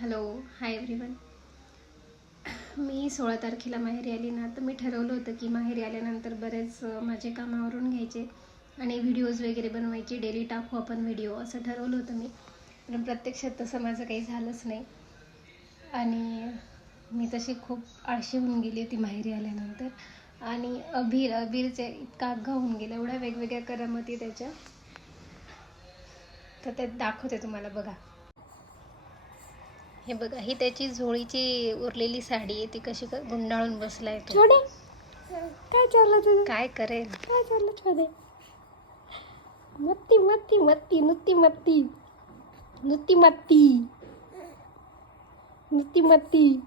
Hello, hi everyone. मी 16 तारखेला माहेरी आली ना, तर मी ठरवलं होतं की माहेरी आल्यानंतर बरेच माझे कामावरून घ्यायचे आणि व्हिडिओज वगैरे बनवायचे, डेली टाकू आपण व्हिडिओ असं ठरवलं होतं मी. पण प्रत्यक्षात तसं माझं काही झालंच नाही आणि मी तशी खूप आळशी होऊन गेली होती माहेरी आल्यानंतर. आणि अबीरचे इतका आग्गा होऊन गेला, एवढ्या वेगवेगळ्या करामती त्याच्या, तर ते दाखवते तुम्हाला. बघा, हे बघा, ही त्याची झोळीची उरलेली साडी आहे, ती कशी गुंडाळून बसलाय तो. छोडे, काय चाललं तुझं? काय करेल? काय चाललं छोडे? मत्ती मत्ती मत्ती नुत्ती मत्ती नुत्ती मत्ती नुत्ती मत्ती.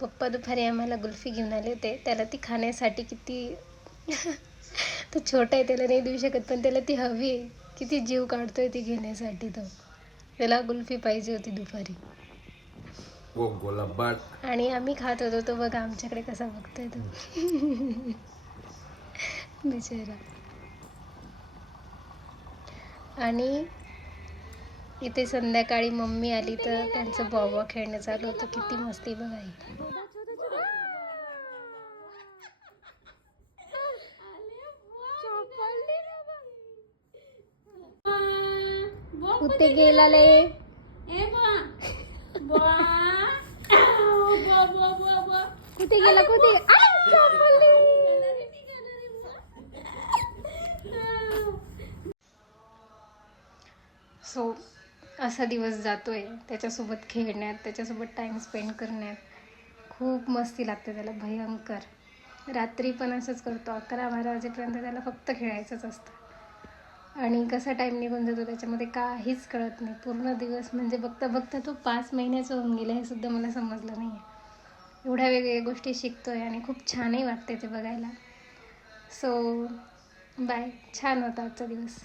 पप्पा दुपारी आम्हाला कुल्फी घेऊन आले होते. त्याला ती खाण्यासाठी किती तो छोटा आहे, त्याला नाही देऊ शकत, पण त्याला ती हवी आहे. किती जीव काढतोय ती घेण्यासाठी. तो त्याला कुल्फी पाहिजे होती दुपारी. आणि आम्ही खात होतो, तो बघा आमच्याकडे कसा बघतोय तो. बिचारा. आणि इथे संध्याकाळी मम्मी आली तर त्यांचं बॉबा खेळणं चालू होतं. किती मस्ती बघा ही. कुठे गेलाले? कुठे गेला? कुठे? सो असा दिवस जातोय त्याच्यासोबत खेळण्यात, त्याच्यासोबत टाइम स्पेंड करण्यात. खूप मस्ती लागते त्याला, भयंकर. रात्री पण असंच करतो, 11-12 वाजेपर्यंत त्याला फक्त खेळायचंच असतं. आणि कसा टाईम निघून जातो त्याच्यामध्ये काहीच कळत नाही. पूर्ण दिवस म्हणजे बघता बघता तो 5 महिन्याचा होऊन गेला हे सुद्धा मला समजलं नाही आहे. एवढ्या वेगवेगळ्या गोष्टी शिकतोय आणि खूप छानही वाटते ते बघायला. So bye. छान होता आजचा दिवस.